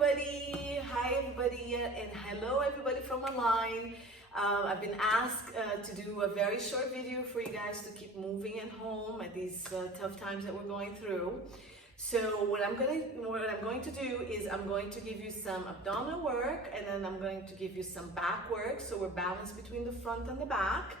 everybody. Hi everybody, and hello everybody from online. I've been asked to do a very short video for you guys to keep moving at home at these tough times that we're going through. So what I'm going to do is I'm going to give you some abdominal work, and then I'm going to give you some back work, so we're balanced between the front and the back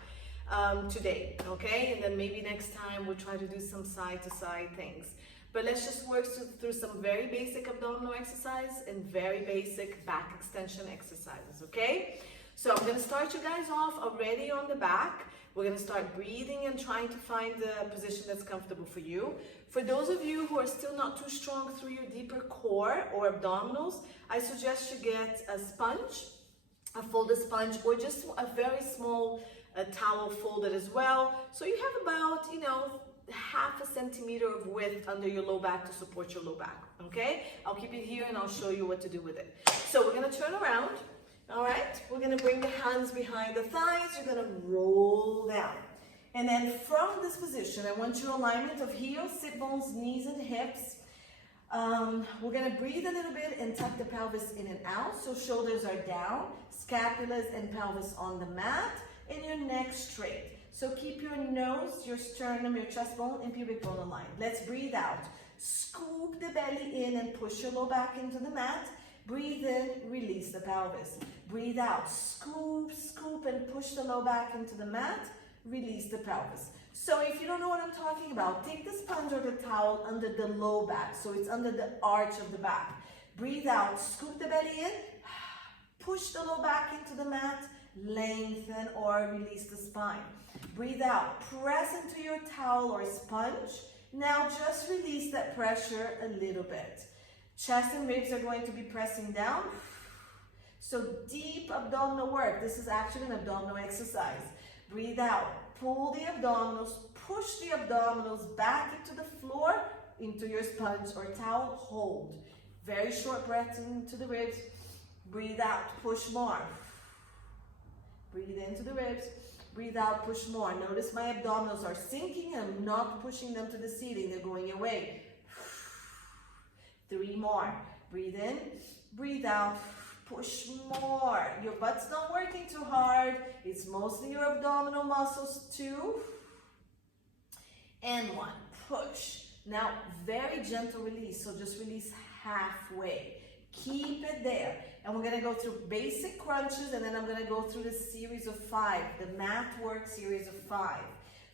today, okay? And then maybe next time we'll try to do some side to side things. But let's just work through some very basic abdominal exercise and very basic back extension exercises, okay? So I'm gonna start you guys off already on the back. We're gonna start breathing and trying to find the position that's comfortable for you. For those of you who are still not too strong through your deeper core or abdominals, I suggest you get a sponge, a folded sponge, or just a very small towel folded as well. So you have about, half a centimeter of width under your low back to support your low back, okay? I'll keep it here and I'll show you what to do with it. So we're gonna turn around, all right? We're gonna bring the hands behind the thighs. You're gonna roll down. And then from this position, I want your alignment of heels, sit bones, knees, and hips. We're gonna breathe a little bit and tuck the pelvis in and out. So shoulders are down, scapulas and pelvis on the mat, and your neck straight. So keep your nose, your sternum, your chest bone, and pubic bone aligned. Let's breathe out. Scoop the belly in and push your low back into the mat. Breathe in, release the pelvis. Breathe out, scoop, scoop, and push the low back into the mat. Release the pelvis. So if you don't know what I'm talking about, take the sponge or the towel under the low back. So it's under the arch of the back. Breathe out, scoop the belly in, push the low back into the mat, lengthen or release the spine. Breathe out, press into your towel or sponge. Now just release that pressure a little bit. Chest and ribs are going to be pressing down. So deep abdominal work. This is actually an abdominal exercise. Breathe out, pull the abdominals, push the abdominals back into the floor, into your sponge or towel, hold. Very short breath into the ribs. Breathe out, push more. Breathe into the ribs. Breathe out, push more. Notice my abdominals are sinking. I'm not pushing them to the ceiling. They're going away. 3 more. Breathe in, breathe out, push more. Your butt's not working too hard. It's mostly your abdominal muscles. 2. And 1. Push. Now, very gentle release. So just release halfway. Keep it there. And we're gonna go through basic crunches, and then I'm gonna go through the series of 5, the mat work series of 5.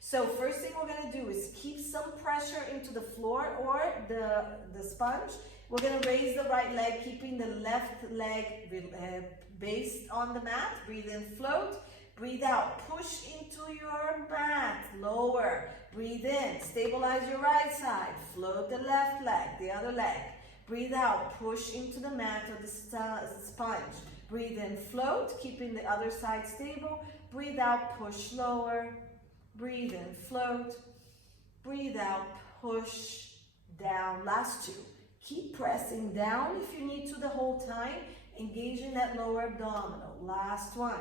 So first thing we're gonna do is keep some pressure into the floor or the sponge. We're gonna raise the right leg, keeping the left leg based on the mat. Breathe in, float. Breathe out, push into your mat, lower. Breathe in, stabilize your right side. Float the left leg, the other leg. Breathe out, push into the mat or the sponge. Breathe in, float, keeping the other side stable. Breathe out, push lower. Breathe in, float. Breathe out, push down. Last 2. Keep pressing down if you need to the whole time, engaging that lower abdominal. Last 1.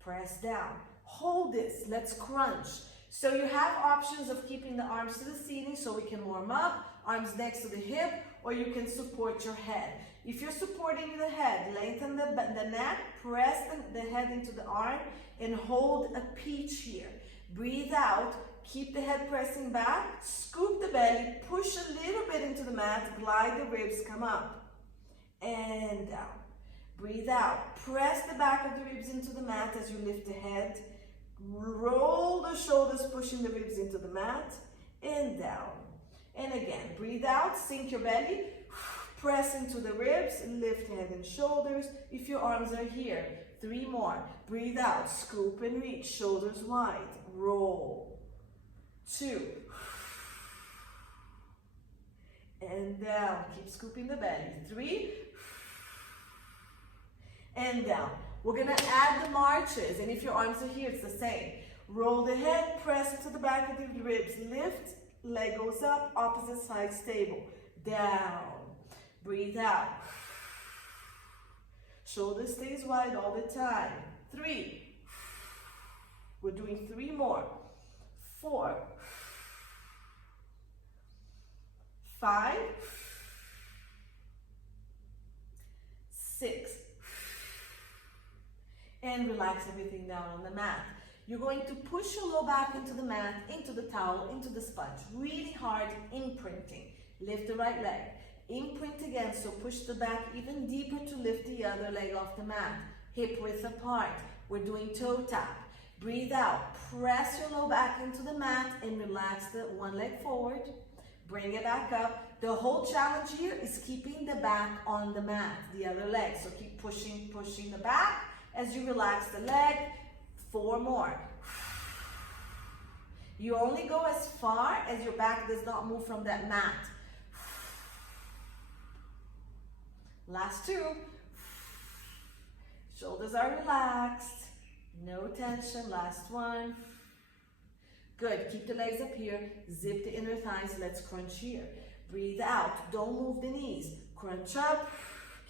Press down. Hold this. Let's crunch. So you have options of keeping the arms to the ceiling so we can warm up. Arms next to the hip, or you can support your head. If you're supporting the head, lengthen the neck, press the head into the arm, and hold a peach here. Breathe out, keep the head pressing back, scoop the belly, push a little bit into the mat, glide the ribs, come up, and down. Breathe out, press the back of the ribs into the mat as you lift the head, roll the shoulders, pushing the ribs into the mat, and down. And again, breathe out, sink your belly, press into the ribs, lift head and shoulders if your arms are here. 3 more. Breathe out, scoop and reach, shoulders wide, roll. 2. And down, keep scooping the belly. 3. And down. We're gonna add the marches, and if your arms are here, it's the same. Roll the head, press into the back of the ribs, lift, leg goes up, opposite side stable. Down. Breathe out. Shoulder stays wide all the time. 3. We're doing 3 more. 4. 5. and relax everything down on the mat. You're going to push your low back into the mat, into the towel, into the sponge. Really hard imprinting. Lift the right leg. Imprint again, so push the back even deeper to lift the other leg off the mat. Hip width apart. We're doing toe tap. Breathe out. Press your low back into the mat and relax the one leg forward. Bring it back up. The whole challenge here is keeping the back on the mat, the other leg. So keep pushing, pushing the back as you relax the leg. 4 more. You only go as far as your back does not move from that mat. Last 2. Shoulders are relaxed. No tension. Last 1. Good. Keep the legs up here. Zip the inner thighs. Let's crunch here. Breathe out. Don't move the knees. Crunch up.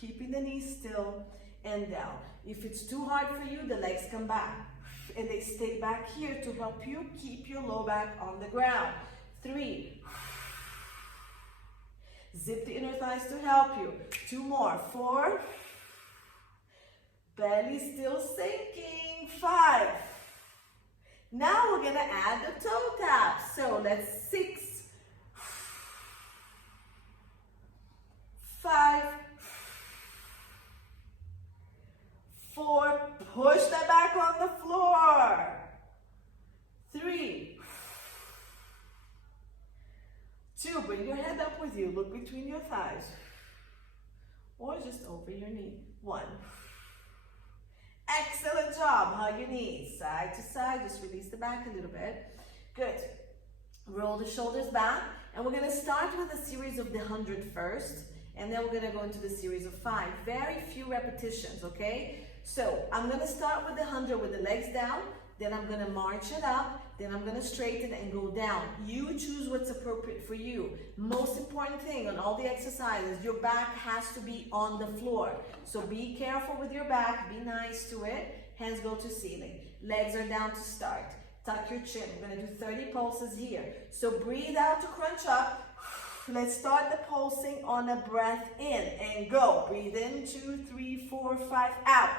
Keeping the knees still and down. If it's too hard for you, the legs come back. And they stay back here to help you keep your low back on the ground. 3. Zip the inner thighs to help you. 2 more. 4. Belly still sinking. 5. Now we're gonna add the toe tap. So let's 6. 5. 4. Push the back on the floor. 3. 2. Bring your head up with you. Look between your thighs. Or just over your knee. 1. Excellent job. Hug your knees. Side to side. Just release the back a little bit. Good. Roll the shoulders back. And we're going to start with a series of the 100 first. And then we're going to go into the series of 5. Very few repetitions, okay? So I'm going to start with the 100 with the legs down. Then I'm going to march it up. Then I'm going to straighten and go down. You choose what's appropriate for you. Most important thing on all the exercises, your back has to be on the floor. So be careful with your back. Be nice to it. Hands go to ceiling. Legs are down to start. Tuck your chin. We're going to do 30 pulses here. So breathe out to crunch up. Let's start the pulsing on a breath in and go. Breathe in, 2, 3, 4, 5, out.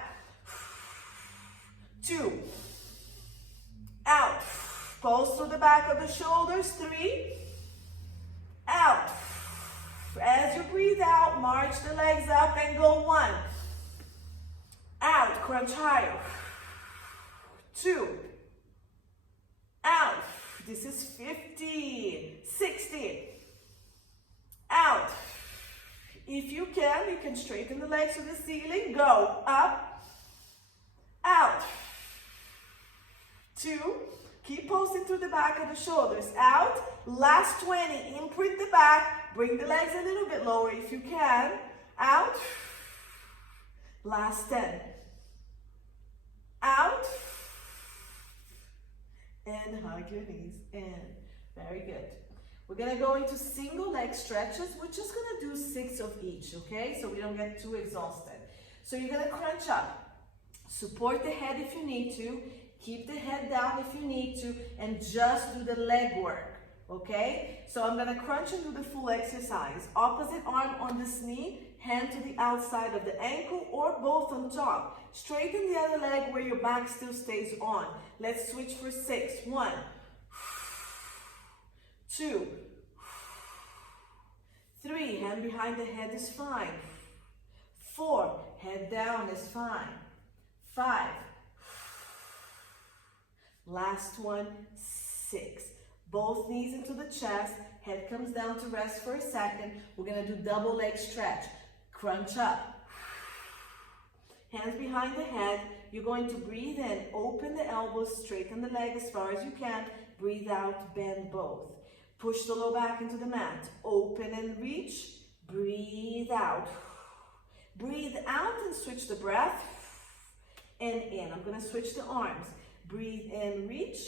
2, out. Pulse through the back of the shoulders. 3, out. As you breathe out, march the legs up and go. 1, out. Crunch higher. 2, out. This is 50, 60. Out. If you can straighten the legs to the ceiling. Go. Up. Out. 2. Keep pulsing through the back of the shoulders. Out. Last 20. Imprint the back. Bring the legs a little bit lower if you can. Out. Last 10. Out. And hug your knees in. Very good. We're going to go into single leg stretches. We're just going to do 6 of each, okay? So we don't get too exhausted. So you're going to crunch up. Support the head if you need to. Keep the head down if you need to. And just do the leg work, okay? So I'm going to crunch and do the full exercise. Opposite arm on this knee. Hand to the outside of the ankle or both on top. Straighten the other leg where your back still stays on. Let's switch for 6. 1. 2, 3, hand behind the head is fine. 4, head down is fine. 5, last one, 6. Both knees into the chest, head comes down to rest for a second. We're going to do double leg stretch. Crunch up. Hands behind the head. You're going to breathe in, open the elbows, straighten the leg as far as you can. Breathe out, bend both. Push the low back into the mat. Open and reach. Breathe out. Breathe out and switch the breath. And in. I'm going to switch the arms. Breathe in, reach.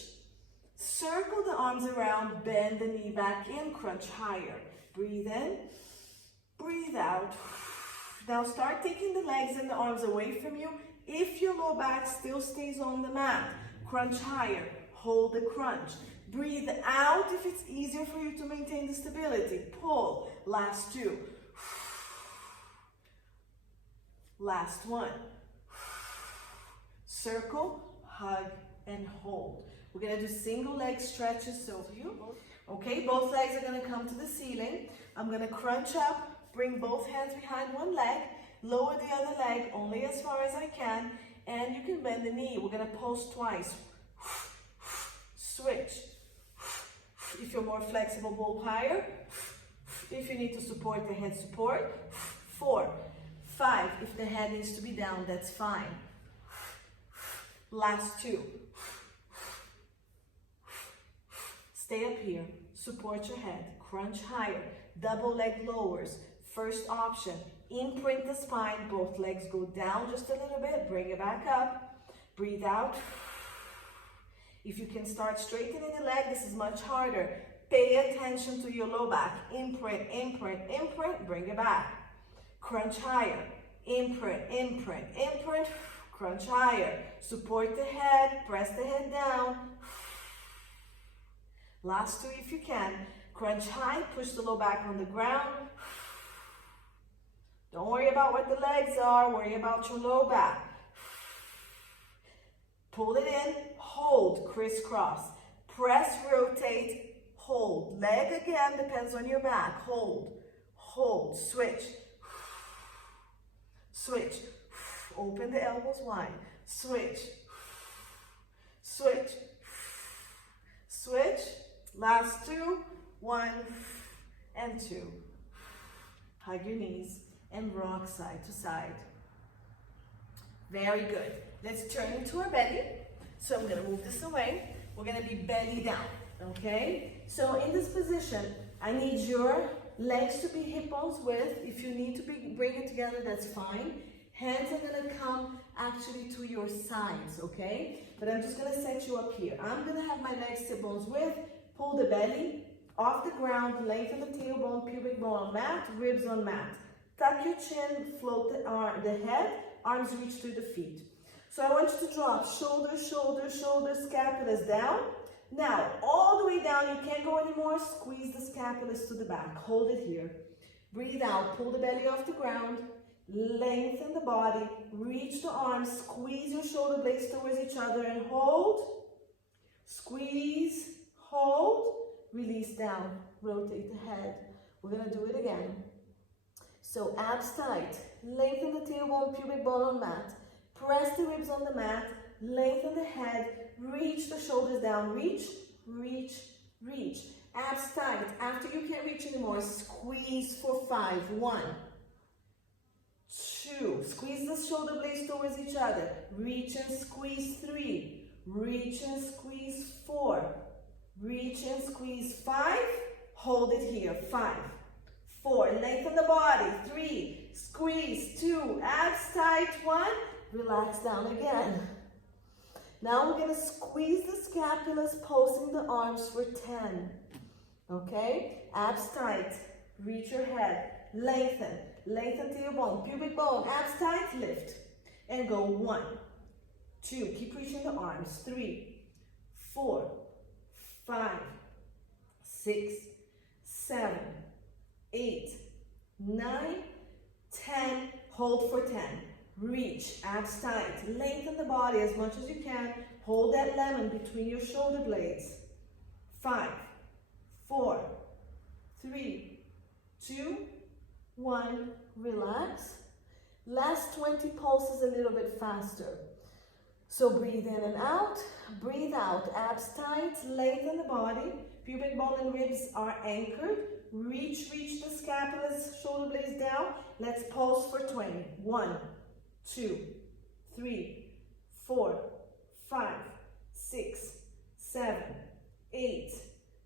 Circle the arms around. Bend the knee back in. Crunch higher. Breathe in. Breathe out. Now start taking the legs and the arms away from you. If your low back still stays on the mat, crunch higher. Hold the crunch. Breathe out if it's easier for you to maintain the stability. Pull. Last 2. Last 1. circle, hug, and hold. We're gonna do single leg stretches, so okay, both legs are gonna come to the ceiling. I'm gonna crunch up, bring both hands behind one leg, lower the other leg only as far as I can, and you can bend the knee. We're gonna pulse twice. Switch. If you're more flexible, pull higher. If you need to support the head, support. 4, 5. If the head needs to be down, that's fine. Last 2. Stay up here. Support your head. Crunch higher. Double leg lowers. First option. Imprint the spine. Both legs go down just a little bit. Bring it back up. Breathe out. If you can start straightening the leg, this is much harder. Pay attention to your low back. Imprint, imprint, imprint. Bring it back. Crunch higher. Imprint, imprint, imprint. Crunch higher. Support the head. Press the head down. Last 2 if you can. Crunch high. Push the low back on the ground. Don't worry about what the legs are. Worry about your low back. Pull it in. Hold. Crisscross. Press, rotate, hold. Leg again depends on your back. Hold. Hold. Switch. Switch. Open the elbows wide. Switch. Switch. Switch. Last 2. 1 and 2. Hug your knees and rock side to side. Very good. Let's turn into our belly. So I'm gonna move this away. We're gonna be belly down, okay? So in this position, I need your legs to be hip bones width. If you need to bring it together, that's fine. Hands are gonna come actually to your sides, okay? But I'm just gonna set you up here. I'm gonna have my legs hip bones width. Pull the belly off the ground, lengthen the tailbone, pubic bone on mat, ribs on mat. Tuck your chin, float the head, arms reach through the feet. So I want you to drop shoulders, shoulders, shoulders, scapulas down. Now, all the way down, you can't go anymore. Squeeze the scapulas to the back. Hold it here. Breathe out. Pull the belly off the ground. Lengthen the body. Reach the arms. Squeeze your shoulder blades towards each other and hold. Squeeze. Hold. Release down. Rotate the head. We're going to do it again. So abs tight. Lengthen the tailbone, pubic bone on mat. Press the ribs on the mat, lengthen the head, reach the shoulders down, reach, reach, reach. Abs tight. After you can't reach anymore, squeeze for 5. 1, 2. Squeeze the shoulder blades towards each other. Reach and squeeze 3. Reach and squeeze 4. Reach and squeeze 5. Hold it here. 5, 4. Lengthen the body. 3. Squeeze. 2. Abs tight. 1. Relax down again. Now we're going to squeeze the scapulas, pulsing the arms for 10. Okay? Abs tight. Reach your head. Lengthen. Lengthen to your bone. Pubic bone. Abs tight. Lift. And go 1, 2. Keep reaching the arms. 3, 4, 5, 6, 7, 8, 9, 10. Hold for 10. Reach, abs tight, lengthen the body as much as you can. Hold that lemon between your shoulder blades. 5, 4, 3, 2, 1. Relax. Last 20 pulses a little bit faster. So breathe in and out. Breathe out. Abs tight, lengthen the body. Pubic bone and ribs are anchored. Reach the scapulas, shoulder blades down. Let's pulse for 20. 1, 2, 3, 4, 5, 6, 7, 8,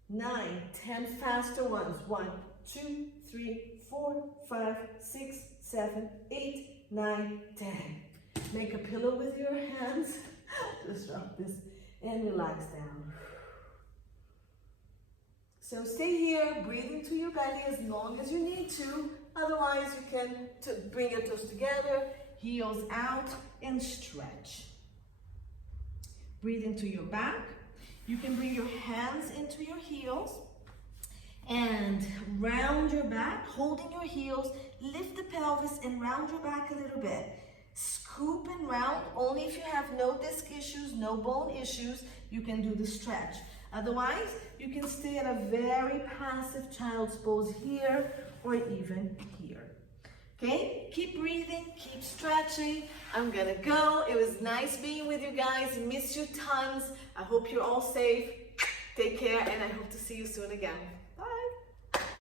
9, 10 faster ones. 1, 2, 3, 4, 5, 6, 7, 8, 9, 10. Make a pillow with your hands. Just drop this and relax down. So stay here, breathe into your belly as long as you need to. Otherwise, you can bring your toes together, heels out, and stretch. Breathe into your back. You can bring your hands into your heels and round your back, holding your heels. Lift the pelvis and round your back a little bit. Scoop and round. Only if you have no disc issues, no bone issues, you can do the stretch. Otherwise, you can stay at a very passive child's pose here or even here. Okay, keep breathing, keep stretching. I'm gonna go. It was nice being with you guys. Miss you tons. I hope you're all safe. Take care, and I hope to see you soon again.